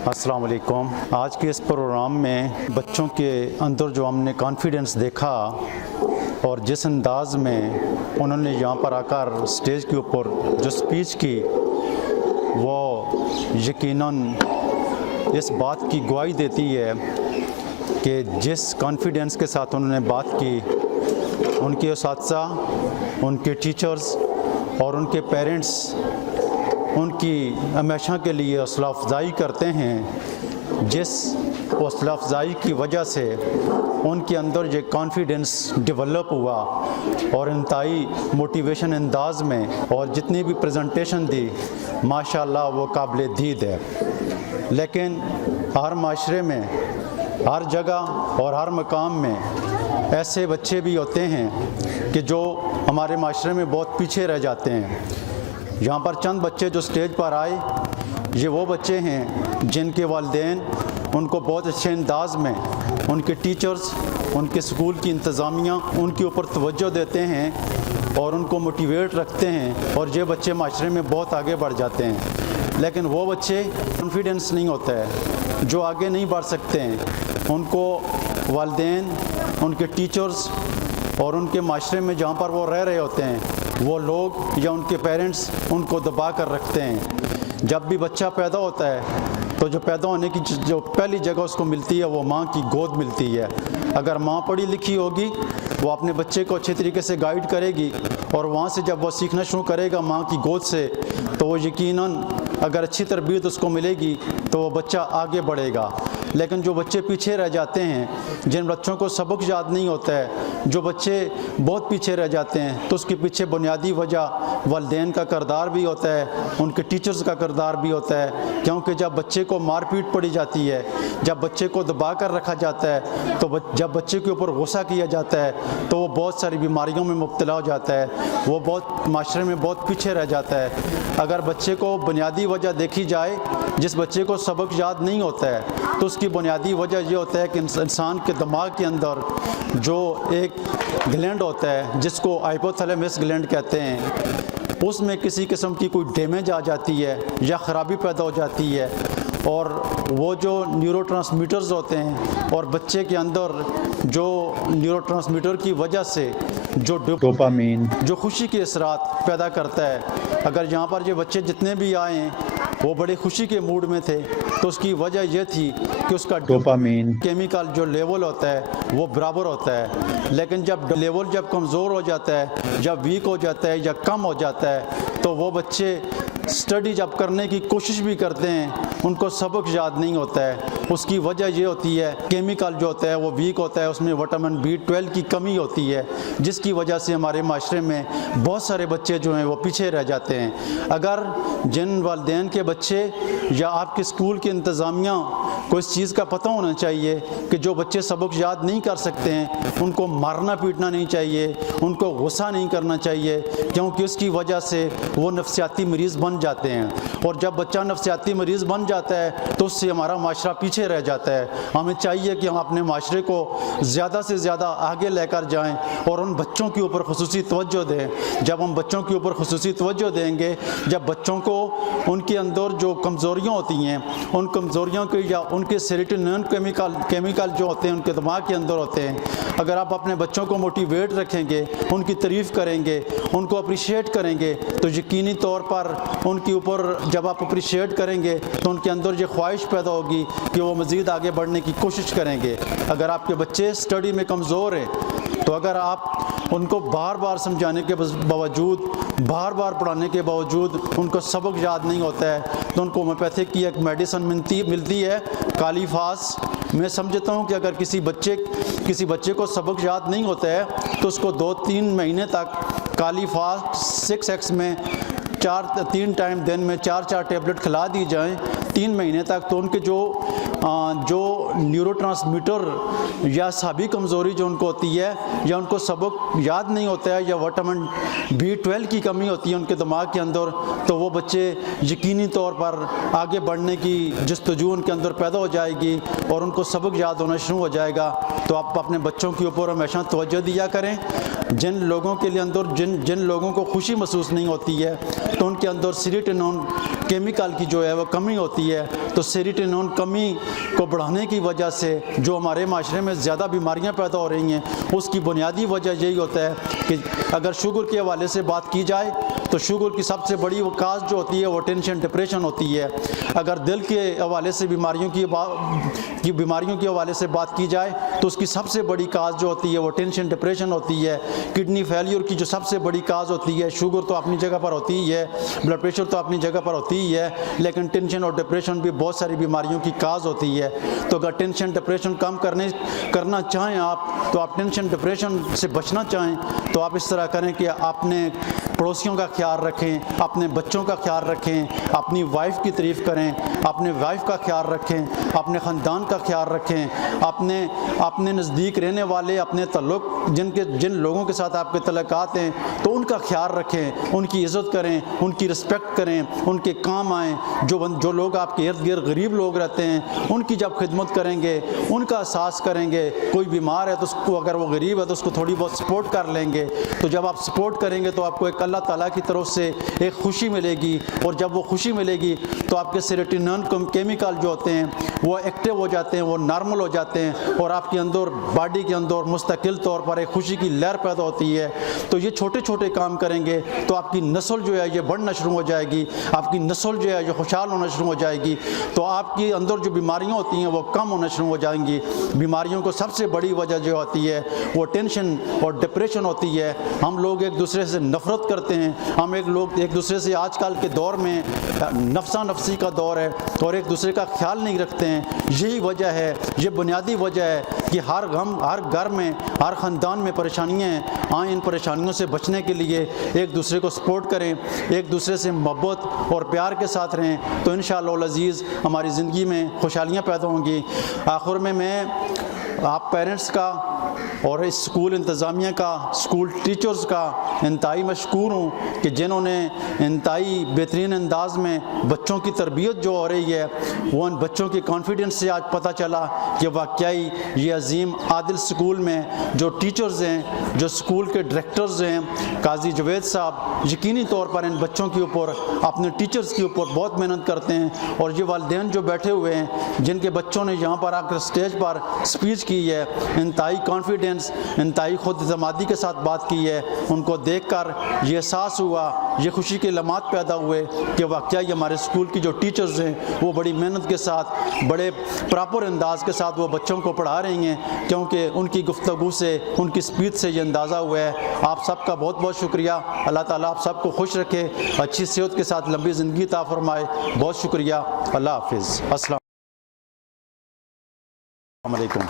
अस्सलाम वालेकुम। आज के इस प्रोग्राम में बच्चों के अंदर जो हमने कॉन्फिडेंस देखा और जिस अंदाज में उन्होंने यहाँ पर आकर स्टेज के ऊपर जो स्पीच की, वो यकीनन इस बात की गवाही देती है कि जिस कॉन्फिडेंस के साथ उन्होंने बात की, उनके उस्ताज़ा, उनके टीचर्स और उनके पेरेंट्स उनकी हमेशा के लिए हौसला अफजाई करते हैं। जिस हौसला अफजाई की वजह से उनके अंदर ये कॉन्फिडेंस डेवलप हुआ और इंतहाई मोटिवेशन अंदाज में और जितनी भी प्रेजेंटेशन दी, माशाल्लाह वो काबिल दीद है। लेकिन हर माशरे में, हर जगह और हर मकाम में ऐसे बच्चे भी होते हैं कि जो हमारे माशरे में बहुत पीछे रह जाते हैं। यहाँ पर चंद बच्चे जो स्टेज पर आए, ये वो बच्चे हैं जिनके वालिदैन उनको बहुत अच्छे अंदाज में, उनके टीचर्स, उनके स्कूल की इंतज़ामिया उनके ऊपर तवज्जो देते हैं और उनको मोटिवेट रखते हैं, और ये बच्चे माशरे में बहुत आगे बढ़ जाते हैं। लेकिन वो बच्चे कॉन्फिडेंस नहीं होता है, जो आगे नहीं बढ़ सकते हैं, उनको वालिदैन, उनके टीचर्स और उनके माशरे में जहाँ पर वो रह रहे होते हैं, वो लोग या उनके पेरेंट्स उनको दबा कर रखते हैं। जब भी बच्चा पैदा होता है तो जो पैदा होने की जो पहली जगह उसको मिलती है वो माँ की गोद मिलती है। अगर माँ पढ़ी लिखी होगी, वो अपने बच्चे को अच्छे तरीके से गाइड करेगी और वहाँ से जब वो सीखना शुरू करेगा माँ की गोद से, तो वो यकीनन अगर अच्छी तरबियत उसको मिलेगी तो वो बच्चा आगे बढ़ेगा। लेकिन जो बच्चे पीछे रह जाते हैं, जिन बच्चों को सबक याद नहीं होता है, जो बच्चे बहुत पीछे रह जाते हैं, तो उसके पीछे बुनियादी वजह वालिदैन का किरदार भी होता है, उनके टीचर्स का किरदार भी होता है। क्योंकि जब बच्चे को मारपीट पड़ी जाती है, जब बच्चे को दबा कर रखा जाता है, तो जब बच्चे के ऊपर गुस्सा किया जाता है, तो वो बहुत सारी बीमारियों में मुब्तला हो जाता है, वो बहुत माशरे में बहुत पीछे रह जाता है। अगर बच्चे को बुनियादी वजह देखी जाए, जिस बच्चे को सबक याद नहीं होता है, तो उसकी बुनियादी वजह ये होता है कि इंसान के दिमाग के अंदर जो एक ग्लैंड होता है जिसको हाइपोथैलेमस ग्लैंड कहते हैं, उसमें किसी किस्म की कोई डैमेज आ जाती है या ख़राबी पैदा हो जाती है, और वो जो न्यूरोट्रांसमीटर्स होते हैं और बच्चे के अंदर जो न्यूरोट्रांसमीटर की वजह से जो डोपामीन जो खुशी के असरात पैदा करता है। अगर यहाँ पर ये बच्चे जितने भी आए हैं वो बड़े खुशी के मूड में थे, तो उसकी वजह यह थी कि उसका डोपामीन केमिकल जो लेवल होता है वो बराबर होता है। लेकिन जब लेवल जब कमज़ोर हो जाता है, जब वीक हो जाता है या कम हो जाता है, तो वो बच्चे स्टडी जब करने की कोशिश भी करते हैं, उनको सबक याद नहीं होता है। उसकी वजह ये होती है केमिकल जो होता है वो वीक होता है, उसमें विटामिन B12 की कमी होती है, जिसकी वजह से हमारे माशरे में बहुत सारे बच्चे जो हैं वो पीछे रह जाते हैं। अगर जिन वालिदैन के बच्चे या आपके स्कूल की इंतज़ामिया को इस चीज़ का पता होना चाहिए कि जो बच्चे सबक याद नहीं कर सकते हैं, उनको मारना पीटना नहीं चाहिए, उनको गुस्सा नहीं करना चाहिए, क्योंकि उसकी वजह से वो नफसियाती मरीज़ बन जाते हैं। और जब बच्चा नफसियाती मरीज़ बन जाता है तो उससे हमारा माशरा पीछे रह जाता है। हमें चाहिए कि हम अपने माशरे को ज़्यादा से ज़्यादा आगे लेकर जाएं और उन बच्चों के ऊपर खुसूसी तवज्जो दें। जब हम बच्चों के ऊपर खुसूसी तवज्जो देंगे, जब बच्चों को उनके अंदर जो कमज़ोरियाँ होती हैं, उन कमज़ोरियों के या उनके सेरोटोनिन केमिकल जो होते हैं उनके दिमाग के अंदर होते हैं, अगर आप अपने बच्चों को मोटिवेट रखेंगे, उनकी तारीफ़ करेंगे, उनको अप्रिशिएट करेंगे, तो यकीनी तौर पर उनके ऊपर जब आप अप्रिशिएट करेंगे तो उनके अंदर ये ख्वाहिश पैदा होगी कि वो मज़ीद आगे बढ़ने की कोशिश करेंगे। अगर आपके बच्चे स्टडी में कमज़ोर हैं, तो अगर आप उनको बार बार समझाने के बावजूद, बार बार पढ़ाने के बावजूद उनको सबक याद नहीं होता है, तो उनको होम्योपैथिक की एक मेडिसिन मिलती है काली फास। मैं समझता हूँ कि अगर किसी बच्चे को सबक याद नहीं होता है तो उसको 2-3 महीने तक काली फास 6x में 3 टाइम दिन में 4 टेबलेट खिला दी जाएं 3 महीने तक, तो उनके जो न्यूरोट्रांसमीटर या साबी कमज़ोरी जो उनको होती है, या उनको सबक याद नहीं होता है, या विटामिन B12 की कमी होती है उनके दिमाग के अंदर, तो वो बच्चे यकीनी तौर पर आगे बढ़ने की जस्तजू उनके अंदर पैदा हो जाएगी और उनको सबक याद होना शुरू हो जाएगा। तो आप अपने बच्चों के ऊपर हमेशा तवज्जो दिया करें। जिन लोगों के लिए अंदर जिन लोगों को खुशी महसूस नहीं होती है, तो उनके अंदर सेरोटोनिन केमिकल की जो है वो कमी होती होती है। तो सेरोटोनिन कमी को बढ़ाने की वजह से जो हमारे माशरे में ज़्यादा बीमारियां पैदा हो रही हैं, उसकी बुनियादी वजह यही होता है कि अगर शुगर के हवाले से बात की जाए तो शुगर की सबसे बड़ी वो काज जो होती है वो टेंशन डिप्रेशन होती है। अगर दिल के हवाले से बीमारियों के हवाले से बात की जाए तो उसकी सबसे बड़ी काज जो होती है वो टेंशन डिप्रेशन होती है। किडनी फेलियर की जो सबसे बड़ी काज होती है, शुगर तो अपनी जगह पर होती ही है, ब्लड प्रेशर तो अपनी जगह पर होती ही है, लेकिन टेंशन और डिप्रेशन भी बहुत सारी बीमारियों की काज होती है। तो अगर टेंशन डिप्रेशन कम करना चाहें आप, तो आप टेंशन डिप्रेशन से बचना चाहें तो आप इस तरह करें कि अपने पड़ोसियों का ख्याल रखें, अपने बच्चों का ख्याल रखें, अपनी वाइफ की तारीफ़ करें, अपने वाइफ का ख्याल रखें, अपने ख़ानदान का ख्याल रखें, अपने नज़दीक रहने वाले, अपने तल्लुक़ जिन लोगों के साथ आपके तल्लुक़ात हैं तो उनका ख्याल रखें, उनकी इज़्ज़त करें, उनकी रिस्पेक्ट करें, उनके काम आएँ। जो लोग आपके इर्द गिर्द गरीब लोग रहते हैं उनकी जब खिदमत करेंगे, उनका एहसास करेंगे, कोई बीमार है तो उसको, अगर वो गरीब है तो उसको थोड़ी बहुत सपोर्ट कर लेंगे। तो जब आप सपोर्ट करेंगे तो आपको एक अल्लाह ताला की तरफ से एक खुशी मिलेगी, और जब वो खुशी मिलेगी तो आपके सेरोटोनिन केमिकल जो होते हैं वो एक्टिव हो जाते हैं, वो नॉर्मल हो जाते हैं, और आपके अंदर बॉडी के अंदर मुस्तकिल तौर पर एक खुशी की लहर पैदा होती है। तो ये छोटे छोटे काम करेंगे तो आपकी नस्ल जो है ये बढ़ना शुरू हो जाएगी, आपकी नस्ल जो है ये खुशहाल होना शुरू हो जाएगी। तो आपके अंदर जो बीमारियाँ होती हैं वो कम होना शुरू हो जाएंगी। बीमारियों को सबसे बड़ी वजह जो होती है वो टेंशन और डिप्रेशन होती है। हम लोग एक दूसरे से नफ़रत करते हैं, हम लोग एक दूसरे से, आजकल के दौर में नफसा नफसी का दौर है और एक दूसरे का ख्याल नहीं रखते हैं। यही वजह है, ये बुनियादी वजह है कि हर घर में, हर ख़ानदान में परेशानियाँ हैं। हाँ, इन परेशानियों से बचने के लिए एक दूसरे को सपोर्ट करें, एक दूसरे से मोहब्बत और प्यार के साथ रहें, तो इंशाअल्लाह अज़ीज़ हमारी ज़िंदगी में खुशहालियाँ पैदा होंगी। आखिर में मैं आप पेरेंट्स का और इस स्कूल इंतज़ामिया का, स्कूल टीचर्स का इंतहाई मशकूर हूँ कि जिन्होंने इंतहाई बेहतरीन अंदाज में बच्चों की तरबियत जो हो रही है वो उन बच्चों के कॉन्फिडेंस से आज पता चला कि वाकई ये अजीम आदिल स्कूल में जो टीचर्स हैं, जो स्कूल के डायरेक्टर्स हैं, काजी जवेद साहब यकीनी तौर पर इन बच्चों के ऊपर, अपने टीचर्स के ऊपर बहुत मेहनत करते हैं। और ये वालिदैन जो बैठे हुए हैं, जिनके बच्चों ने यहाँ पर आकर स्टेज पर स्पीच की है, इंतहाई कॉन्फिडेंस, इंतहाई खुद एतमादी के साथ बात की है, उनको देखकर ये एहसास हुआ, ये खुशी के लम्हात पैदा हुए कि वाकई हमारे स्कूल की जो टीचर्स हैं वो बड़ी मेहनत के साथ, बड़े प्रॉपर अंदाज के साथ वो बच्चों को पढ़ा रही हैं, क्योंकि उनकी गुफ्तगू से, उनकी स्पीच से ये अंदाज़ा हुआ है। आप सबका बहुत बहुत शुक्रिया। अल्लाह ताला आप सबको खुश रखे, अच्छी सेहत के साथ लंबी ज़िंदगी अता फरमाए। बहुत शुक्रिया। अल्लाह हाफिज़। अस्सलाम वालेकुम।